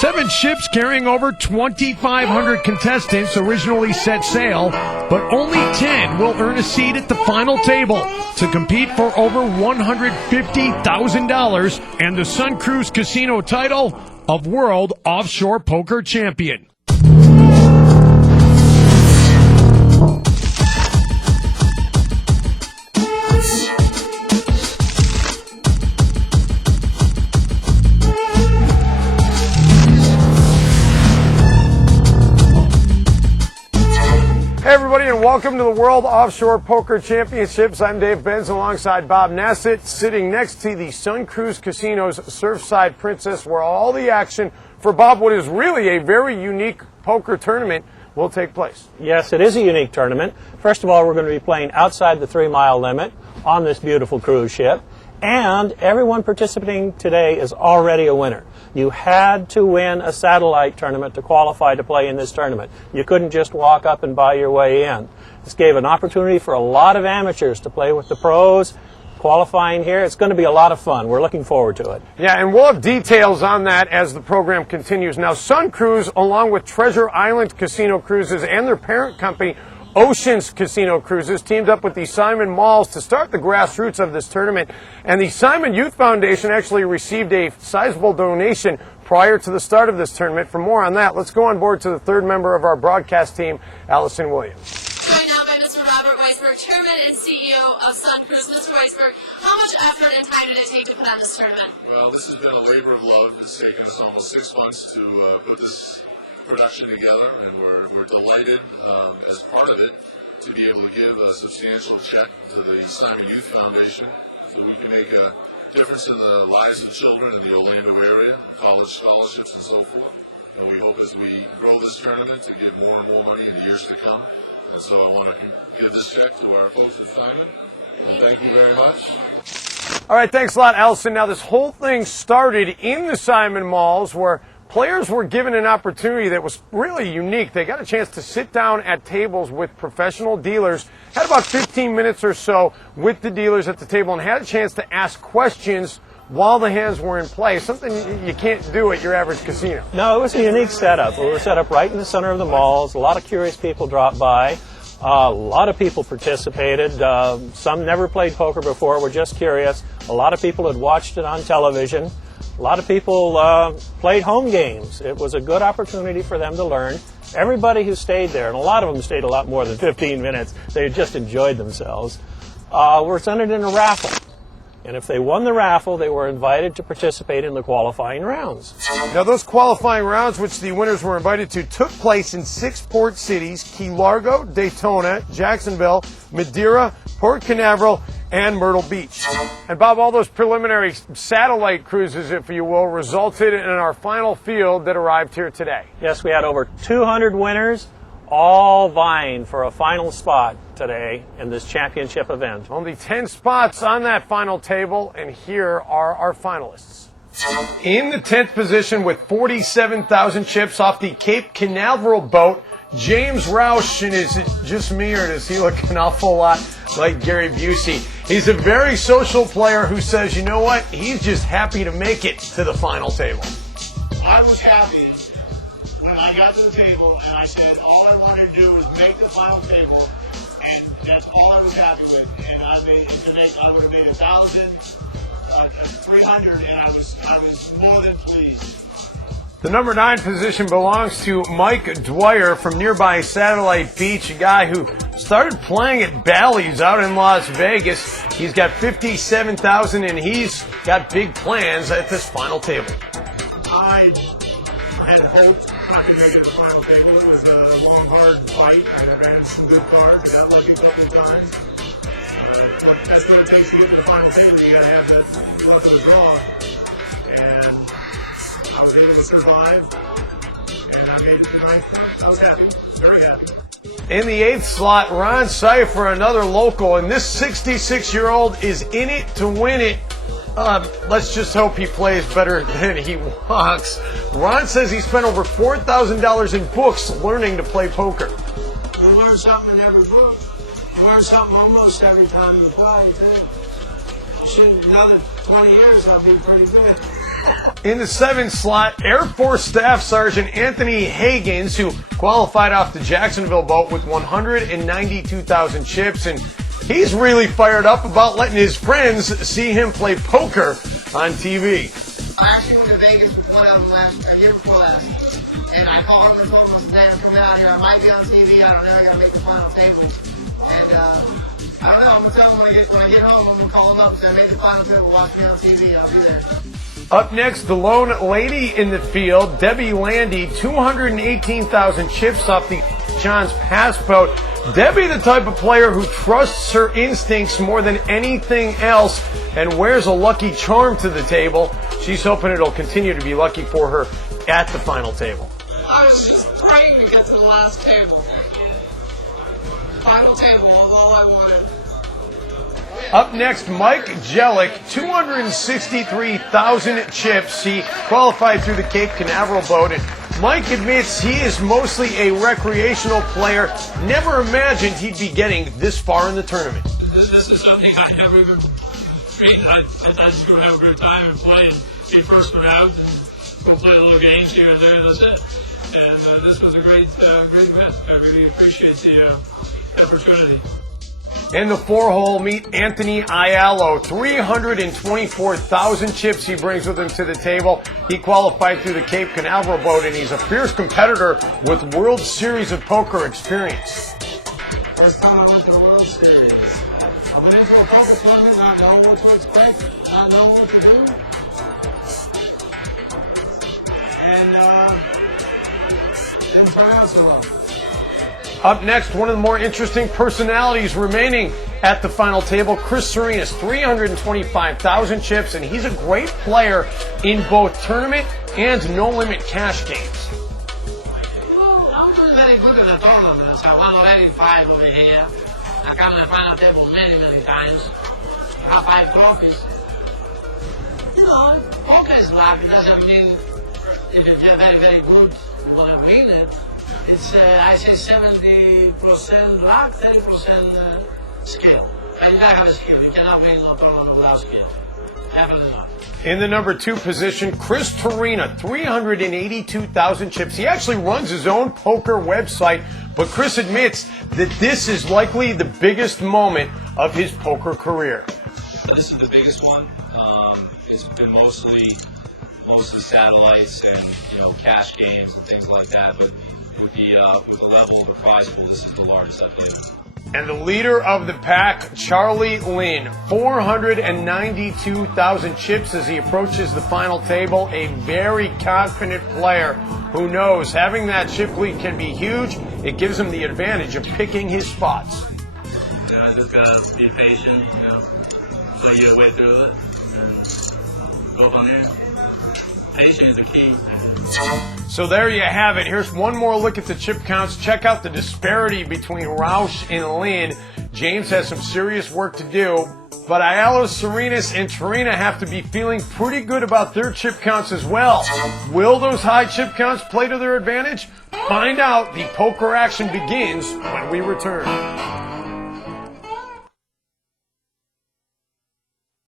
7 ships carrying over 2,500 contestants originally set sail, but only 10 will earn a seat at the final table to compete for over $150,000 and the Sun Cruz Casino title of World Offshore Poker Champion. Hey everybody, and welcome to the World Offshore Poker Championships. I'm Dave Benz alongside Bob Nassett, sitting next to the Sun Cruz Casino's Surfside Princess, where all the action for Bob, what is really a very unique poker tournament, will take place. Yes, it is a unique tournament. First of all, we're going to be playing outside the 3-mile limit on this beautiful cruise ship. And everyone participating today is already a winner. You had to win a satellite tournament to qualify to play in this tournament. You couldn't just walk up and buy your way in. This gave an opportunity for a lot of amateurs to play with the pros. Qualifying here, it's going to be a lot of fun. We're looking forward to it. Yeah, and we'll have details on that as the program continues. Now, Sun Cruz, along with Treasure Island Casino Cruises and their parent company, Oceans Casino Cruises, teamed up with the Simon Malls to start the grassroots of this tournament. And the Simon Youth Foundation actually received a sizable donation prior to the start of this tournament. For more on that, let's go on board to the third member of our broadcast team, Allison Williams. Joined now by Mr. Robert Weisberg, Chairman and CEO of Sun Cruz. Mr. Weisberg, how much effort and time did it take to put on this tournament? Well, this has been a labor of love. It's taken us almost 6 months to put this production together, and we're delighted as part of it to be able to give a substantial check to the Simon Youth Foundation so we can make a difference in the lives of children in the Orlando area, college scholarships and so forth. And we hope as we grow this tournament to give more and more money in the years to come. And so I want to give this check to our folks at Simon. And thank you very much. All right, thanks a lot, Allison. Now, this whole thing started in the Simon Malls, where players were given an opportunity that was really unique. They got a chance to sit down at tables with professional dealers, had about 15 minutes or so with the dealers at the table, and had a chance to ask questions while the hands were in play, something you can't do at your average casino. No, it was a unique setup. We were set up right in the center of the malls. A lot of curious people dropped by. A lot of people participated. Some never played poker before, were just curious. A lot of people had watched it on television. A lot of people played home games. It was a good opportunity for them to learn. Everybody who stayed there, and a lot of them stayed a lot more than 15 minutes, they just enjoyed themselves, were entered in a raffle. And if they won the raffle, they were invited to participate in the qualifying rounds. Now, those qualifying rounds, which the winners were invited to, took place in 6 port cities: Key Largo, Daytona, Jacksonville, Madeira, Port Canaveral, and Myrtle Beach. And Bob, all those preliminary satellite cruises, if you will, resulted in our final field that arrived here today. Yes, we had over 200 winners, all vying for a final spot today in this championship event. Only 10 spots on that final table, and here are our finalists. In the 10th position with 47,000 chips off the Cape Canaveral boat, James Roush. And is it just me, or does he look an awful lot like Gary Busey? He's a very social player who says, you know what, he's just happy to make it to the final table. I was happy when I got to the table and I said all I wanted to do was make the final table, and that's all I was happy with. And I would have made 1,000, 300, and I was more than pleased. The number 9 position belongs to Mike Dwyer from nearby Satellite Beach, a guy who started playing at Bally's out in Las Vegas. He's got 57,000, and he's got big plans at this final table. I had hoped I could make it to the final table. It was a long, hard fight. I ran some good cards. I got lucky a couple of times. That's what it takes to get to the final table. You got to have that luck of the draw. And I was able to survive, and I made it to the 9th. I was happy, very happy. In the 8th slot, Ron Cipher, another local, and this 66-year-old is in it to win it. Let's just hope he plays better than he walks. Ron says he spent over $4,000 in books learning to play poker. You learn something in every book. You learn something almost every time you play, too. Another 20 years, I'll be pretty good. In the 7th slot, Air Force Staff Sergeant Anthony Higgins, who qualified off the Jacksonville boat with 192,000 chips, and he's really fired up about letting his friends see him play poker on TV. I actually went to Vegas with one of them year before last, and I called him and told him, I said, "Hey, I'm coming out here. I might be on TV. I don't know. I got to make the final table." And I don't know. I'm gonna tell him when I get home. I'm gonna call him up and say, "Make the final table. Watch me on TV. I'll be there." Up next, the lone lady in the field, Debbie Landy, 218,000 chips off the John's Pass boat. Debbie, the type of player who trusts her instincts more than anything else and wears a lucky charm to the table. She's hoping it'll continue to be lucky for her at the final table. I was just praying to get to the last table. Final table was all I wanted. Up next, Mike Jellick, 263,000 chips. He qualified through the Cape Canaveral boat, and Mike admits he is mostly a recreational player. Never imagined he'd be getting this far in the tournament. This is something I never even dreamed. I just go have a good time and play and be first one out and go play little games here and there, and that's it. And this was a great event. I really appreciate the opportunity. In the 4-hole, meet Anthony Aiello, 324,000 chips he brings with him to the table. He qualified through the Cape Canaveral boat, and he's a fierce competitor with World Series of Poker experience. First time I went to the World Series. I went into a poker tournament not knowing what to expect, not knowing what to do. And didn't turn out so well. Up next, one of the more interesting personalities remaining at the final table, Chris Serenas, 325,000 chips, and he's a great player in both tournament and no-limit cash games. Well, I'm doing very good in the tournaments. I won already 5 over here. I got my final table many times. I have 5 trophies. You know, poker is luck. It doesn't mean if you're very good, you want to win it. It's, I say 70% luck, 30% skill. And you gotta have a skill. You cannot win a tournament without skill. Definitely not. In the number 2 position, Chris Torina, 382,000 chips. He actually runs his own poker website, but Chris admits that this is likely the biggest moment of his poker career. This is the biggest one. It's been mostly satellites and cash games and things like that, but with the level of the prize pool, this is the largest I've played. And the leader of the pack, Charlie Lynn, 492,000 chips as he approaches the final table. A very confident player who knows having that chip lead can be huge. It gives him the advantage of picking his spots. I just gotta be patient, so you get way through it and go from there. Patience is the key. So there you have it. Here's one more look at the chip counts. Check out the disparity between Roush and Lynn. James has some serious work to do, but Aiello, Serenas, and Torina have to be feeling pretty good about their chip counts as well. Will those high chip counts play to their advantage? Find out. The poker action begins when we return.